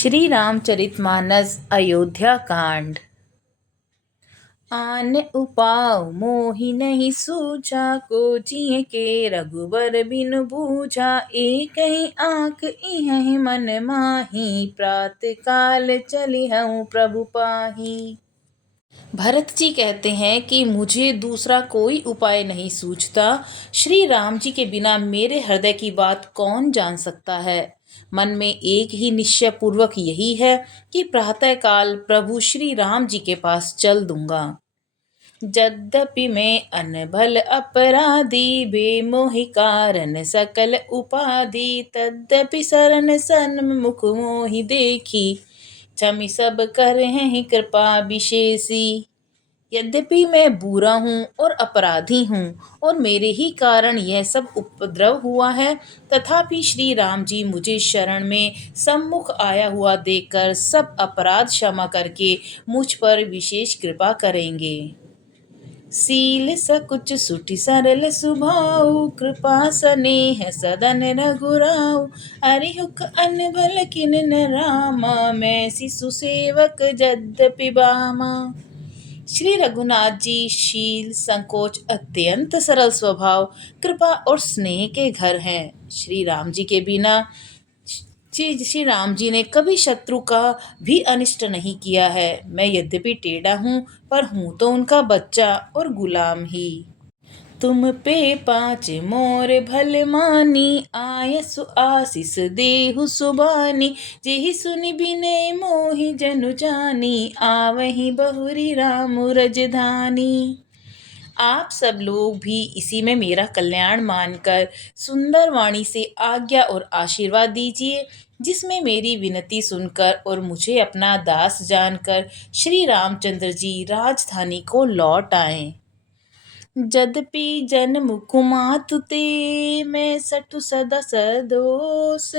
श्री रामचरितमानस अयोध्या कांड। आन उपाव मोहि नहीं सूझा, को जिय के रघुबर बिनु बूझा। एक ही आँख इहहि मन माही, प्रात काल चलिहउँ प्रभु पाही। भरत जी कहते हैं कि मुझे दूसरा कोई उपाय नहीं सूझता। श्री राम जी के बिना मेरे हृदय की बात कौन जान सकता है। मन में एक ही निश्चय पूर्वक यही है कि प्रातःकाल प्रभु श्री राम जी के पास चल दूंगा। यद्यपि मैं अनभल अपराधी, बेमोहि कारण सकल उपाधि। तद्यपि शरण सन्मुख मोहि देखी, क्षमि सब करहिं कृपा विशेषी। यद्यपि मैं बुरा हूँ और अपराधी हूँ और मेरे ही कारण यह सब उपद्रव हुआ है, तथापि श्री राम जी मुझे शरण में सम्मुख आया हुआ देखकर सब अपराध क्षमा करके मुझ पर विशेष कृपा करेंगे। सील सकुच सुठि सरल सुभाऊ, कृपा स्नेह सदन रघुराऊ। हरिहुक अनबल किन न रामा, मैं शिशु सेवक यद्यपि बामा। श्री रघुनाथ जी शील, संकोच, अत्यंत सरल स्वभाव, कृपा और स्नेह के घर हैं। श्री राम जी के बिना श्री राम जी ने कभी शत्रु का भी अनिष्ट नहीं किया है। मैं यद्यपि टेढ़ा हूँ, पर हूँ तो उनका बच्चा और गुलाम ही। तुम पे पाँच मोर भल मानी, आयसु आशीष देहु सुबानी। जेहि सुनि बिनय मोहि जनु जानी, आवहि बहुरी राम रजधानी। आप सब लोग भी इसी में मेरा कल्याण मानकर सुंदर वाणी से आज्ञा और आशीर्वाद दीजिए, जिसमें मेरी विनती सुनकर और मुझे अपना दास जानकर श्री रामचंद्र जी राजधानी को लौट आएं। यद्यपि जन्म कुमातु ते, मैं सठु सदा सदोष।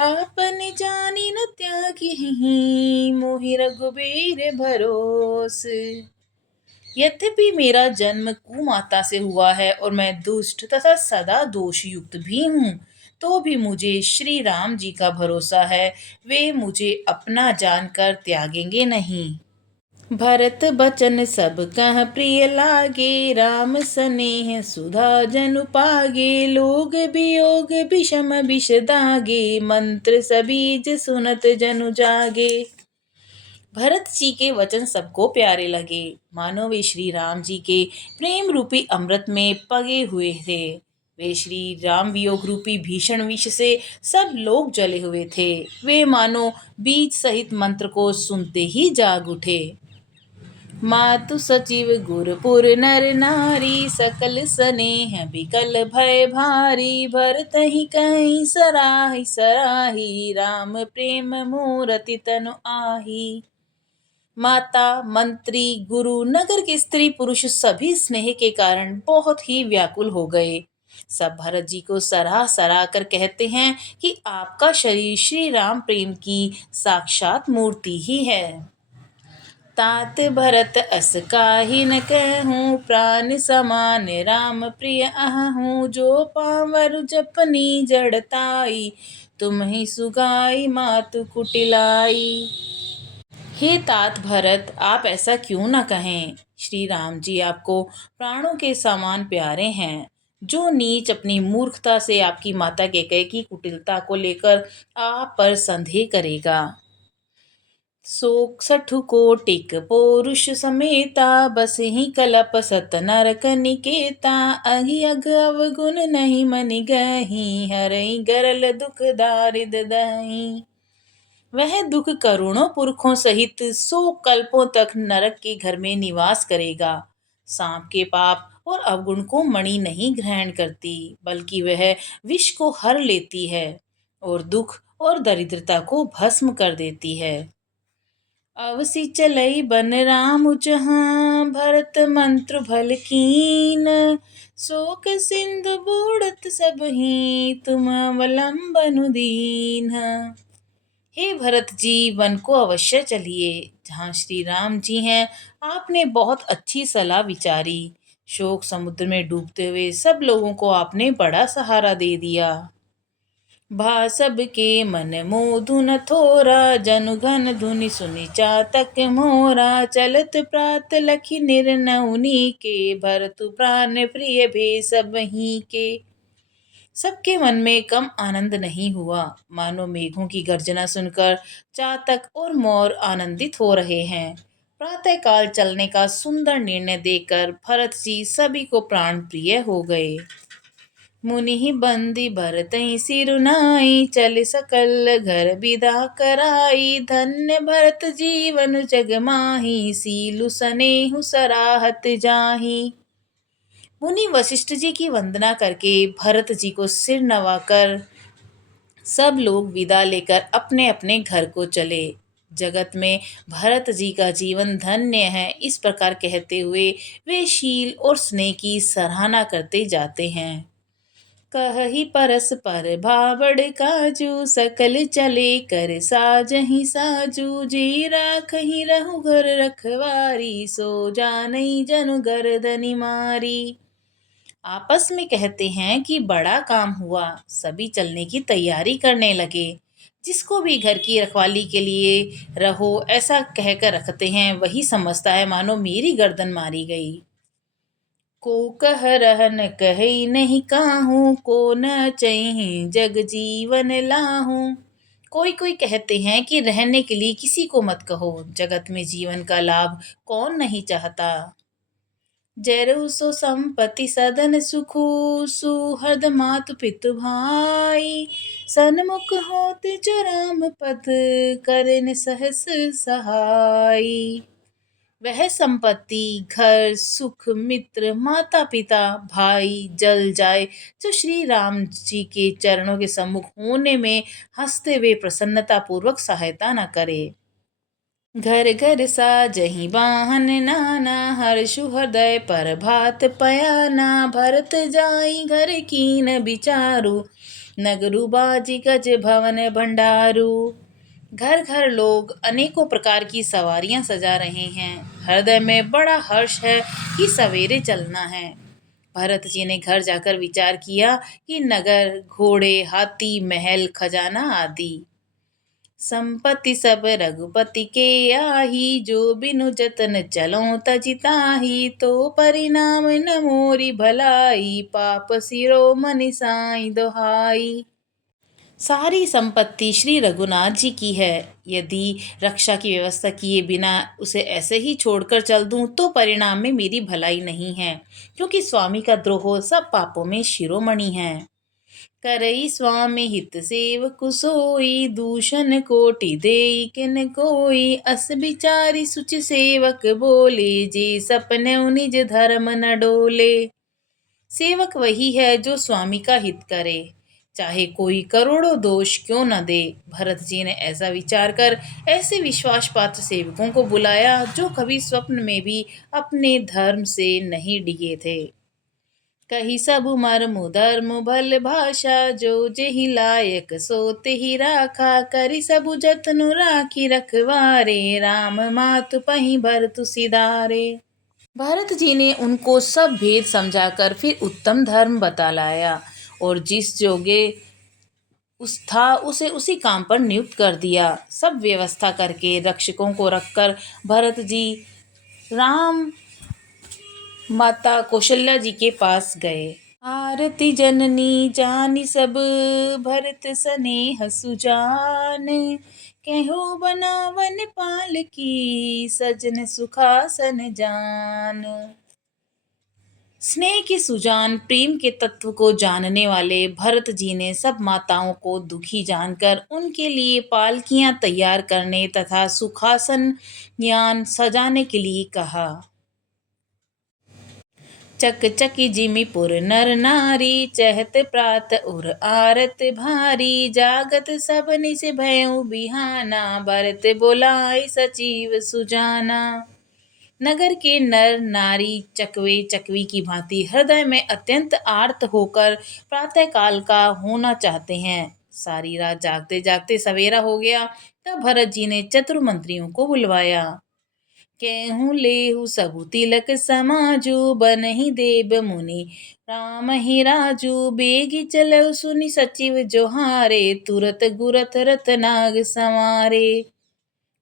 आपन जानी न त्यागी, मोहि रघुबीर भरोस। यद्यपि मेरा जन्म कुमाता से हुआ है और मैं दुष्ट तथा सदा दोषयुक्त भी हूँ, तो भी मुझे श्री राम जी का भरोसा है। वे मुझे अपना जानकर त्यागेंगे नहीं। भरत बचन सब कह प्रिय लागे, राम स्नेह सुधा जनु पागे। लोग वियोग विषम विष दागे, मंत्र सबीज सुनत जनु जागे। भरत जी के वचन सबको प्यारे लगे, मानो वे श्री राम जी के प्रेम रूपी अमृत में पगे हुए थे। वे श्री राम वियोग रूपी भीषण विष से सब लोग जले हुए थे। वे मानो बीज सहित मंत्र को सुनते ही जाग उठे। मातु सचिव गुरपुर नर नारी, सकल स्नेह बिकल भय भारी। भरत ही कहीं सराही सराही, राम प्रेम मूरति तनु आही। माता, मंत्री, गुरु, नगर के स्त्री पुरुष सभी स्नेह के कारण बहुत ही व्याकुल हो गए। सब भरत जी को सराह सराह कर कहते हैं कि आपका शरीर श्री राम प्रेम की साक्षात मूर्ति ही है। तात भरत अस काहि न कहूँ, प्राण समान राम प्रिय अहूँ। जो पावर जपनी जड़ताई, तुम ही सुगाई मातु कुटिलाई। हे तात भरत, आप ऐसा क्यों न कहें। श्री राम जी आपको प्राणों के समान प्यारे हैं। जो नीच अपनी मूर्खता से आपकी माता कैकेयी की कुटिलता को लेकर आप पर संदेह करेगा। सोक सठु कोटिक पौरुष समेता, बस ही कलप सत नरक निकेता। अहि अग अवगुण नहीं मनि गही, हरई गरल दुख दारिद दही। वह दुख करोड़ों पुरखों सहित 100 कल्पों तक नरक के घर में निवास करेगा। सांप के पाप और अवगुण को मणि नहीं ग्रहण करती, बल्कि वह विष को हर लेती है और दुख और दरिद्रता को भस्म कर देती है। अवसि चलई बन राम जहाँ, भरत मंत्र भल कीन। शोक सिंधु बूढ़त सब ही, तुम अवलंबन दीन। हे भरत जी, वन को अवश्य चलिए, जहाँ श्री राम जी हैं। आपने बहुत अच्छी सलाह विचारी। शोक समुद्र में डूबते हुए सब लोगों को आपने बड़ा सहारा दे दिया। भा सबके मन मोधु न थोरा, जनु घन धुनि सुनि चातक मोरा। चलत प्रात लखि निर्नौनी के, भरतु प्राण प्रिय भे सबहि के। सबके मन में कम आनंद नहीं हुआ, मानो मेघों की गर्जना सुनकर चातक और मोर आनंदित हो रहे हैं। प्रातःकाल चलने का सुंदर निर्णय देकर भरत जी सभी को प्राण प्रिय हो गए। मुनि बंदी भरतहि सिरुनाई, चल सकल घर विदा कराई। धन्य भरत जीवन जग माही, सीलु सनेहु सराहत जाही। मुनि वशिष्ठ जी की वंदना करके भरत जी को सिर नवाकर सब लोग विदा लेकर अपने अपने घर को चले। जगत में भरत जी का जीवन धन्य है, इस प्रकार कहते हुए वे शील और स्नेह की सराहना करते जाते हैं। कहहि परस्पर भावड़ काजू, सकल चले कर साजहि साजू। जी राखहि रहु घर रखवारी, सो जानई जनु गर्दनि मारी। आपस में कहते हैं कि बड़ा काम हुआ, सभी चलने की तैयारी करने लगे। जिसको भी घर की रखवाली के लिए रहो ऐसा कहकर रखते हैं, वही समझता है मानो मेरी गर्दन मारी गई। को कह रहन कही नहीं काहू, को न चही जग जीवन लाहू। कोई कोई कहते हैं कि रहने के लिए किसी को मत कहो, जगत में जीवन का लाभ कौन नहीं चाहता। जरु सो संपत्ति सदन सुखु, सुहृद मातु पितु भाई। सन्मुख होत जो राम पद, करेन सहस सहाय। वह संपत्ति, घर, सुख, मित्र, माता पिता, भाई जल जाए जो श्री राम जी के चरणों के सम्मुख होने में हंसते हुए प्रसन्नता पूर्वक सहायता न करे। घर घर साजहि वाहन नाना, हर्षु हृदय पर भात पयाना। भरत जाई घर कीन विचारु, नगरु बाजी गज भवन भंडारू। घर घर लोग अनेकों प्रकार की सवारियां सजा रहे हैं। हृदय में बड़ा हर्ष है कि सवेरे चलना है। भरत जी ने घर जाकर विचार किया कि नगर, घोड़े, हाथी, महल, खजाना आदि संपत्ति सब रघुपति के आही। जो बिनु जतन चलों तजि ताही, तो परिणाम न मोरी भलाई। पाप शिरोमणि साई दोहाई। सारी संपत्ति श्री रघुनाथ जी की है। यदि रक्षा की व्यवस्था किए बिना उसे ऐसे ही छोड़कर चल दूं तो परिणाम में मेरी भलाई नहीं है, क्योंकि स्वामी का द्रोह सब पापों में शिरोमणि है। करई स्वामी हित सेवकु सोई, दूषण कोटि देई किन कोई। अस बिचारी सुच सेवक बोले, जे सपने निज धर्म न डोले। सेवक वही है जो स्वामी का हित करे, चाहे कोई करोड़ों दोष क्यों न दे। भरत जी ने ऐसा विचार कर ऐसे विश्वास पात्र सेवकों को बुलाया जो कभी स्वप्न में भी अपने धर्म से नहीं डिगे थे। कही सब मर्मु धर्म भल भाषा, जो जेहि लायक सो तेहि राखा। करि सबु जतनु राखी रखवारे, राम मातु पहि भरतु सिधारे। भरत जी ने उनको सब भेद समझाकर फिर उत्तम धर्म बतलाया और जिस जोगे उसे उसी काम पर नियुक्त कर दिया। सब व्यवस्था करके रक्षकों को रखकर भरत जी राम माता कौशल्या जी के पास गए। आरती जननी जानी सब, भरत स्नेह सुजान। कहो बनावन पाल की, सजन सुखासन जान। स्नेह के सुजान, प्रेम के तत्व को जानने वाले भरत जी ने सब माताओं को दुखी जानकर उनके लिए पालकियां तैयार करने तथा सुखासन यान सजाने के लिए कहा। चक चकी जिमीपुर नर नारी, चहत प्रात उर आरत भारी। जागत सब निस भयउ बिहाना, भरत बोलाई सचिव सुजाना। नगर के नर नारी चकवे चकवी की भांति हृदय में अत्यंत आर्त होकर प्रातःकाल का होना चाहते हैं। सारी रात जागते जागते सवेरा हो गया, तब भरत जी ने चतुर मंत्रियों को बुलवाया। केहूँ लेहु सबु तिलक समाजु बनहि देव मुनि राम ही राजू बेगी चलऊ सुनि सचिव जोहारे तुरत गुरथ रथ नाग संवारे।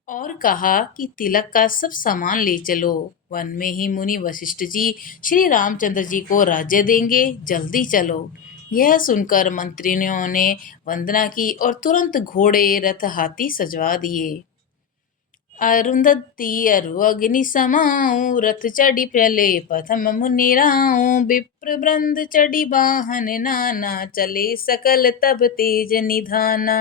और कहा कि तिलक का सब सामान ले चलो। वन में ही मुनि वशिष्ठ जी श्री रामचंद्र जी को राज्य देंगे, जल्दी चलो। यह सुनकर मंत्रियों ने वंदना की और तुरंत घोड़े रथ हाथी सजवा दिए। अरुंधति अरु अग्नि समाऊं रथ चढ़ी चले प्रथम मुनि राऊं विप्र वृंद चढ़ी वाहन नाना चले सकल तब तेज निधाना।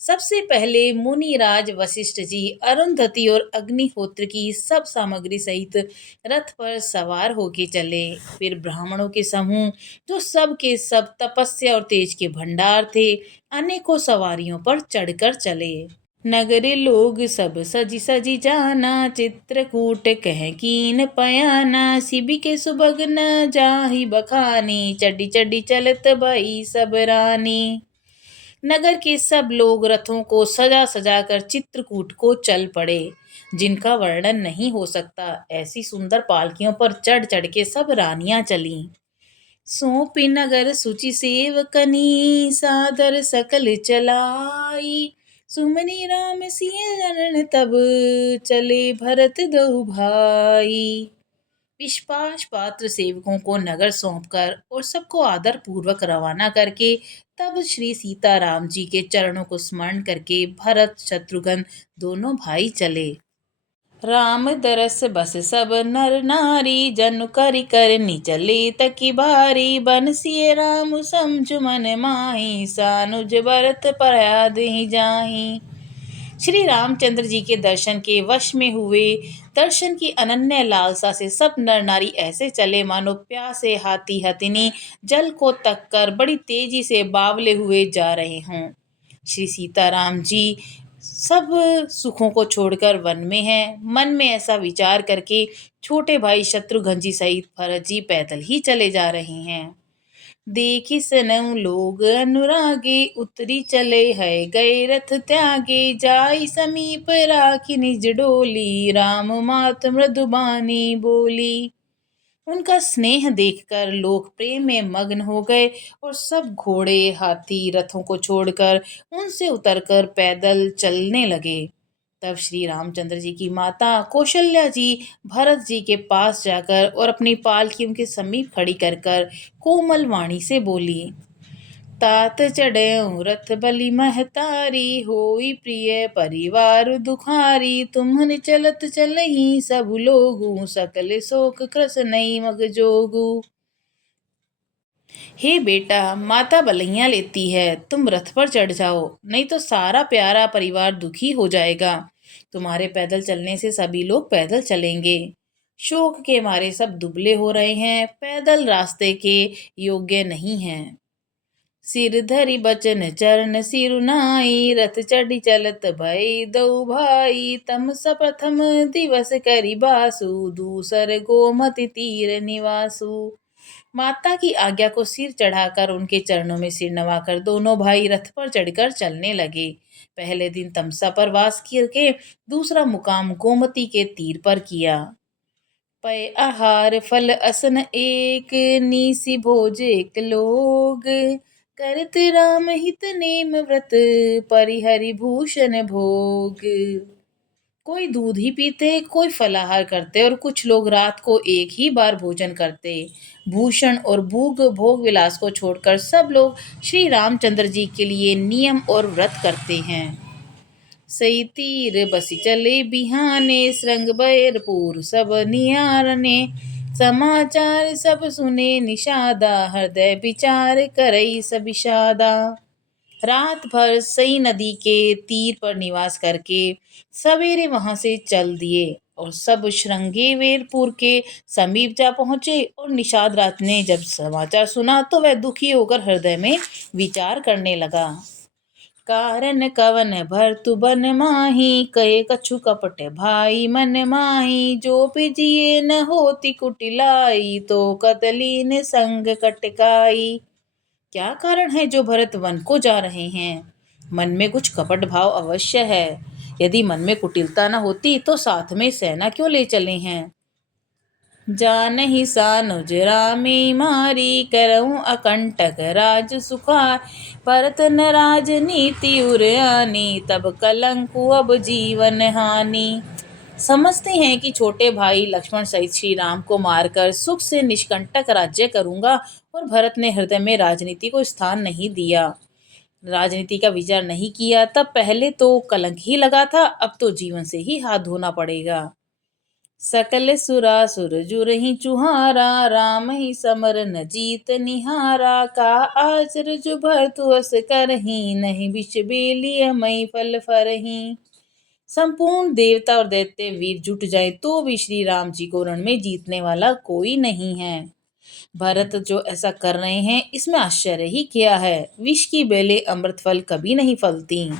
सबसे पहले मुनिराज वशिष्ठ जी अरुंधति और अग्निहोत्र की सब सामग्री सहित रथ पर सवार होके चले। फिर ब्राह्मणों के समूह जो सब के सब तपस्या और तेज के भंडार थे, अनेकों सवारियों पर चढ़कर चले। नगरे लोग सब सजी सजी जाना चित्रकूट कह कीन पयाना शिबि के सुभग न जाहि बखानी चढ़ी चढ़ी चलत भई सब रानी। नगर के सब लोग रथों को सजा सजा कर चित्रकूट को चल पड़े, जिनका वर्णन नहीं हो सकता। ऐसी सुंदर पालकियों पर चढ़ चढ़ के सब रानियां चलीं। सौंपी नगर सुचि सेवकनी सादर सकल चलाई सुमनी राम सिय चरण तब चले भरत दऊ भाई। विश्वास पात्र सेवकों को नगर सौंपकर और सबको आदर पूर्वक रवाना करके तब श्री सीताराम जी के चरणों को स्मरण करके भरत शत्रुघ्न दोनों भाई चले। राम दरस बस सब नर नारी जनु करि करनी चले तकी बारी बंसिए राम समझु मन माही सानुज भरत प्रयाद ही जाही। श्री रामचंद्र जी के दर्शन के वश में हुए, दर्शन की अनन्य लालसा से सब नर नारी ऐसे चले मानो प्यासे हाथी हथिनी जल को तक कर बड़ी तेजी से बावले हुए जा रहे हों। श्री सीताराम जी सब सुखों को छोड़कर वन में हैं। मन में ऐसा विचार करके छोटे भाई शत्रुघ्न जी सहित भरत जी पैदल ही चले जा रहे हैं। देखी सनऊ लोग अनुरागे उतरी चले है गए रथ त्यागे जाई समीप राखी निज डोली राम मात मृदुबानी बोली। उनका स्नेह देखकर लोग प्रेम में मग्न हो गए और सब घोड़े हाथी रथों को छोड़कर उनसे उतरकर पैदल चलने लगे। तब श्री रामचंद्र जी की माता कौशल्या जी भरत जी के पास जाकर और अपनी पालकी उनके समीप खड़ी कर कर कोमल वाणी से बोली, तात चढ़ऊ रथ बलि महतारी होई प्रिय परिवार दुखारी तुम्हन चलत चलही सब लोगु सकल शोक कृस नहीं मग जोगु। हे बेटा, माता बलैया लेती है, तुम रथ पर चढ़ जाओ, नहीं तो सारा प्यारा परिवार दुखी हो जाएगा। तुम्हारे पैदल चलने से सभी लोग पैदल चलेंगे। शोक के मारे सब दुबले हो रहे हैं, पैदल रास्ते के योग्य नहीं हैं। सिर धरि बचन चरण सिरुनाई रथ चढ़ी चलत भई दऊ भाई तम सप्रथम दिवस करि बासु दूसर गोमति तीर निवासु। माता की आज्ञा को सिर चढ़ाकर उनके चरणों में सिर नवाकर दोनों भाई रथ पर चढ़कर चलने लगे। पहले दिन तमसा पर वास करके दूसरा मुकाम गोमती के तीर पर किया। पय आहार फल असन एक नीसी भोज एक लोग करत राम हित नेम व्रत परिहरि भूषण भोग। कोई दूध ही पीते, कोई फलाहार करते और कुछ लोग रात को एक ही बार भोजन करते। भूषण और भोग विलास को छोड़कर सब लोग श्री रामचंद्र जी के लिए नियम और व्रत करते हैं। सई तीर बसी चले बिहाने श्रृंग बैरपुर सब नियारने समाचार सब सुने निषादा हृदय विचार करई सब विषादा। रात भर सई नदी के तीर पर निवास करके सवेरे वहां से चल दिए और सब श्रृंगेवेरपुर के समीप जा पहुंचे। और निषाद रात ने जब समाचार सुना तो वह दुखी होकर हृदय में विचार करने लगा। कारण कवन भरतु बन माही कहे कछु कपट भाई मन माही जो पिजिए न होती कुटिलाई तो कतलीन संग कटकाई। क्या कारण है जो भरत वन को जा रहे हैं? मन में कुछ कपट भाव अवश्य है। यदि मन में कुटिलता न होती तो साथ में सेना क्यों ले चले हैं। जानहि सानुज रामी मारी करऊं अकंटक राज सुखार। भरत न राजनीति उरयानी तब कलंकु अब जीवन हानि। समझते हैं कि छोटे भाई लक्ष्मण सहित श्री राम को मारकर सुख से निष्कंटक राज्य करूंगा, और भरत ने हृदय में राजनीति को स्थान नहीं दिया, राजनीति का विचार नहीं किया। तब पहले तो कलंक ही लगा था, अब तो जीवन से ही हाथ धोना पड़ेगा। सकल सुरासुर जुरहि चुहारा राम ही समर न जीत निहारा। का आचर्य भरतु अस करही नहीं विष बेलिय मई फल फरही। संपूर्ण देवता और दैत्य वीर जुट जाए तो भी श्री राम जी को रण में जीतने वाला कोई नहीं है। भरत जो ऐसा कर रहे हैं इसमें आश्चर्य ही क्या है। विष की बेले अमृत फल कभी नहीं फलती।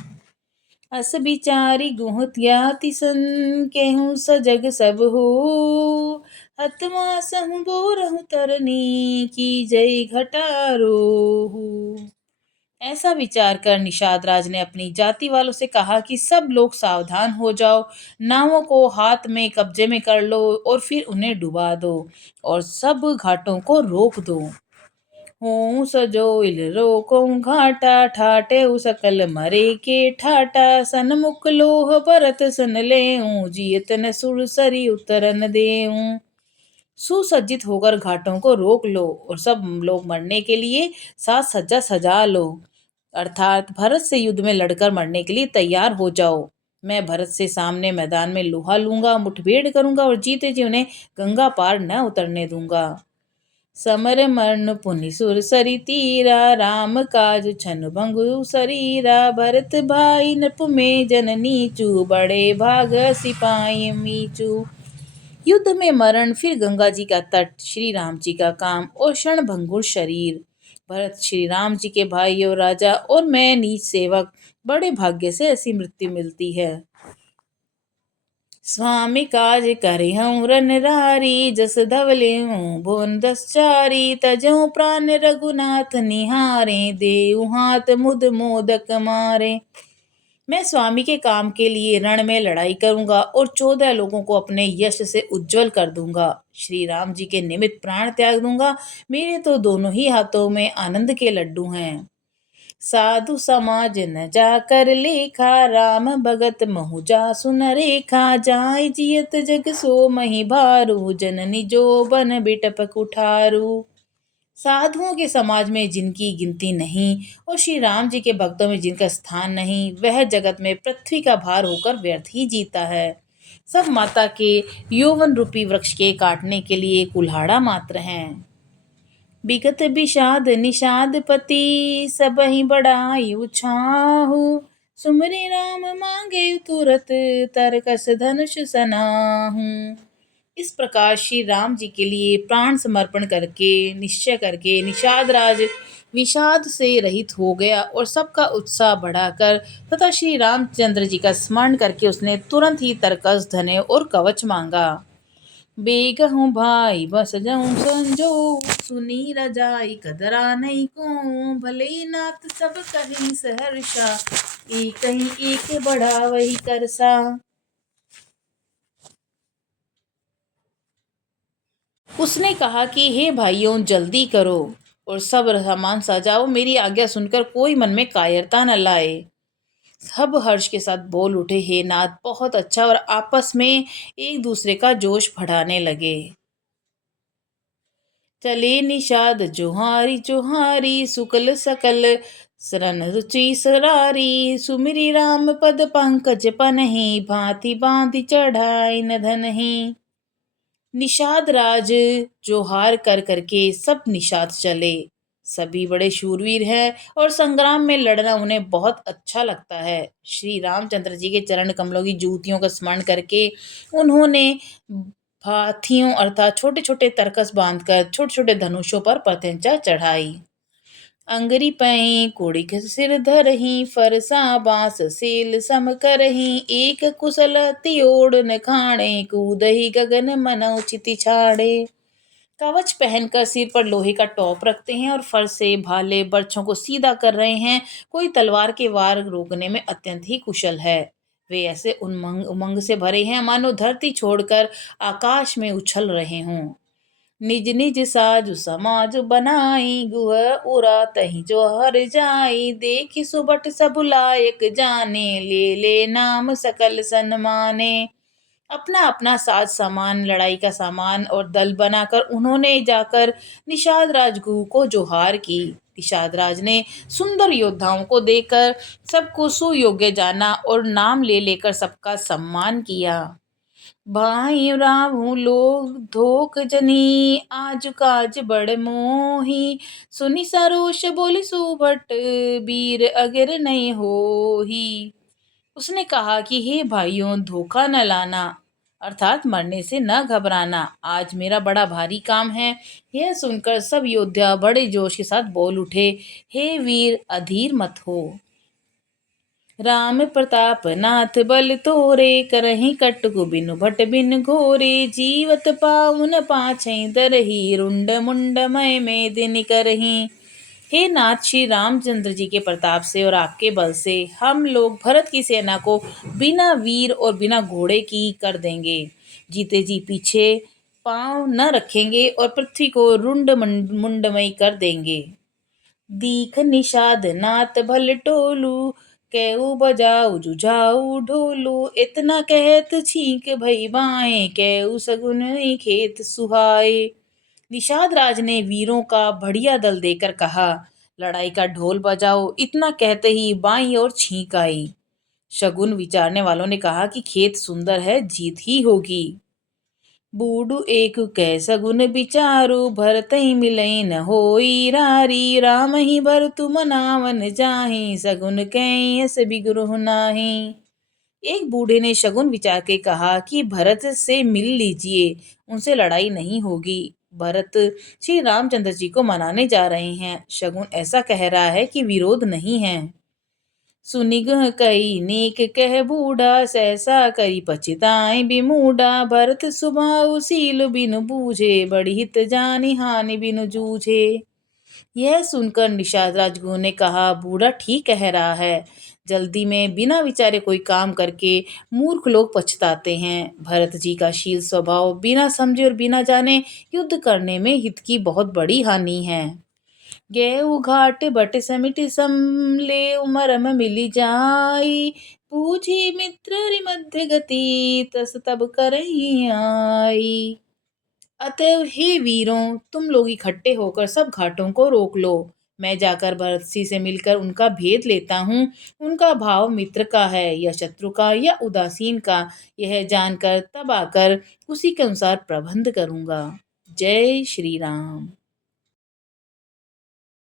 अस बिचारी गुहत्याति सन केहूँ सजग सब हो। हतमा सहु बोरहु तरनी की जय घटारोहू। ऐसा विचार कर निषाद राज ने अपनी जाति वालों से कहा कि सब लोग सावधान हो जाओ, नावों को हाथ में कब्जे में कर लो और फिर उन्हें डुबा दो और सब घाटों को रोक दो। हों सजोइल रोकों घाटा ठाटे सकल मरे के ठाटा। सनमुख लोह भरत सन लेऊं जियत न सुरसरी उतरन देऊं। सुसज्जित होकर घाटों को रोक लो और सब लोग मरने के लिए साज सज्जा सजा लो, अर्थात भरत से युद्ध में लड़कर मरने के लिए तैयार हो जाओ। मैं भरत से सामने मैदान में लोहा लूंगा, मुठभेड़ करूंगा और जीते जी उन्हें गंगा पार न उतरने दूंगा। समर मरण पुनि सुर सरी तीरा राम काज छन भंगु शरीरा। भरत भाई नृप में जन नीचू बड़े भाग सिपाही मीचू। युद्ध में मरण, फिर गंगा जी का तट, श्री राम जी का काम और क्षण भंगुर शरीर। भरत श्री राम जी के भाई और राजा, और मैं नीच सेवक, बड़े भाग्य से ऐसी मृत्यु मिलती है। स्वामी काज करे हूँ रनरारी जस धवले हूँ भुवन दस चारी। तजऊ प्राण रघुनाथ निहारे देऊ हाथ मुद मोदक मारे। मैं स्वामी के काम के लिए रण में लड़ाई करूंगा और 14 लोगों को अपने यश से उज्जवल कर दूंगा। श्री राम जी के निमित्त प्राण त्याग दूंगा। मेरे तो दोनों ही हाथों में आनंद के लड्डू हैं। साधु समाज न जाकर लेखा राम भगत महु जासु न रेखा। जाय जियत जग सो मही भारू जननी जो बन बिटप कुठारू। साधुओं के समाज में जिनकी गिनती नहीं और श्री राम जी के भक्तों में जिनका स्थान नहीं, वह जगत में पृथ्वी का भार होकर व्यर्थ ही जीता है। सब माता के यौवन रूपी वृक्ष के काटने के लिए कुल्हाड़ा मात्र हैं। बिगत विषाद निषाद पति सब ही बड़ाई उछाहू। सुमरे राम मांगे तुरत तरकस धनुष सनाहू। इस प्रकार श्री राम जी के लिए प्राण समर्पण करके निश्चय करके निषाद राज विषाद से रहित हो गया और सबका उत्साह बढ़ाकर तथा श्री रामचंद्र जी का स्मरण करके उसने तुरंत ही तरकस धने और कवच मांगा। बेगहूँ भाई बस जाऊँ संजो सुनी रजाई कदरा नहीं को। भले नाथ सब कहीं सहर्षा एक कहीं एक बड़ा वही करसा। उसने कहा कि हे भाइयों जल्दी करो और सब सामान सजाओ, मेरी आज्ञा सुनकर कोई मन में कायरता न लाए। सब हर्ष के साथ बोल उठे, हे नाथ बहुत अच्छा, और आपस में एक दूसरे का जोश बढ़ाने लगे। चले निषाद जोहारी जोहारी सुकल सकल सरन रुचि सरारी। सुमिरी राम पद पंकज पनहि भांति भांति चढ़ाई न धनहि। निषाद राज जोहार कर करके सब निषाद चले। सभी बड़े शूरवीर हैं और संग्राम में लड़ना उन्हें बहुत अच्छा लगता है। श्री रामचंद्र जी के चरण कमलों की जूतियों का स्मरण करके उन्होंने हाथियों अर्थात छोटे छोटे तरकस बांधकर छोटे छोटे धनुषों पर प्रत्यंचा चढ़ाई। अंगरी पई कोड़ी सिर धरही फरसा बांस सेल सम करही। एक कुशल तियोड़ न खाणे कूदही गगन मनौ छिति छाड़े। कवच पहनकर सिर पर लोहे का टॉप रखते हैं और फर से भाले बर्छों को सीधा कर रहे हैं। कोई तलवार के वार रोकने में अत्यंत ही कुशल है। वे ऐसे उमंग उमंग से भरे हैं मानो धरती छोड़कर आकाश में उछल रहे हों। निज निज साजु समाज बनाई, गुह उरा तही जो हर जाई, देखी सुबट सब लायक जाने, ले ले नाम सकल सन्माने। अपना अपना साज सामान, लड़ाई का सामान और दल बनाकर उन्होंने जाकर निषाद राजगुह को जोहार की। निषाद राज ने सुंदर योद्धाओं को देकर सबको सुयोग्य जाना और नाम ले लेकर सबका सम्मान किया। भाई राहु लोग धोख जनी, आज काज बड़ मोही, सुनी सरोष बोली सुभट, वीर अगर नहीं होही। उसने कहा कि हे भाइयों, धोखा न लाना, अर्थात मरने से न घबराना, आज मेरा बड़ा भारी काम है। यह सुनकर सब योद्धा बड़े जोश के साथ बोल उठे, हे वीर, अधीर मत हो। राम प्रताप नाथ बल तोरे, करहीं कटकु बिनु भट बिन घोरे, जीवत पाउन पाछै दरही, रुंड मुंड मय में दिन करहीं। हे नाथ, श्री रामचंद्र जी के प्रताप से और आपके बल से हम लोग भरत की सेना को बिना वीर और बिना घोड़े की कर देंगे। जीते जी पीछे पांव न रखेंगे और पृथ्वी को रुंड मुंडमय कर देंगे। दीख निषाद नाथ भल टोलू, केऊ बजाऊ जुझाऊ ढोलू, इतना कहत छींक भई बाएं, केऊ सगुन खेत सुहाए। निषाद राज ने वीरों का बढ़िया दल देकर कहा, लड़ाई का ढोल बजाओ। इतना कहते ही बाईं ओर छींक आई। शगुन विचारने वालों ने कहा कि खेत सुंदर है, जीत ही होगी। बूढ़ एक कह सगुन विचारु, भरत ही मिलई न होई रारी, राम ही भरतु मनावन जाहि, सगुन कहीं अस बिगुरु नाही। एक बूढ़े ने शगुन विचार के कहा कि भरत से मिल लीजिए, उनसे लड़ाई नहीं होगी। भरत श्री रामचंद्र जी को मनाने जा रहे हैं। शगुन ऐसा कह रहा है कि विरोध नहीं है। सुनिग कई नेक कह बूढ़ा, सहसा करी पछताए बिमूढ़ा, भरत सुभाउ सील बिनु बूझे, बड़ी हित जानि हानि बिनु जूझे। यह सुनकर निषाद राजगुरु ने कहा, बूढ़ा ठीक कह रहा है। जल्दी में बिना विचारे कोई काम करके मूर्ख लोग पछताते हैं। भरत जी का शील स्वभाव बिना समझे और बिना जाने युद्ध करने में हित की बहुत बड़ी हानि है। गेहूँ घाट बट समिट सम, ले मरम मिली जाई, पूछी मित्र रि मध्य गति, तस तब करही आई। अतएव हे वीरों, तुम लोग इकट्ठे होकर सब घाटों को रोक लो। मैं जाकर भरत जी से मिलकर उनका भेद लेता हूँ। उनका भाव मित्र का है या शत्रु का या उदासीन का, यह जानकर तब आकर उसी के अनुसार प्रबंध करूँगा। जय श्री राम।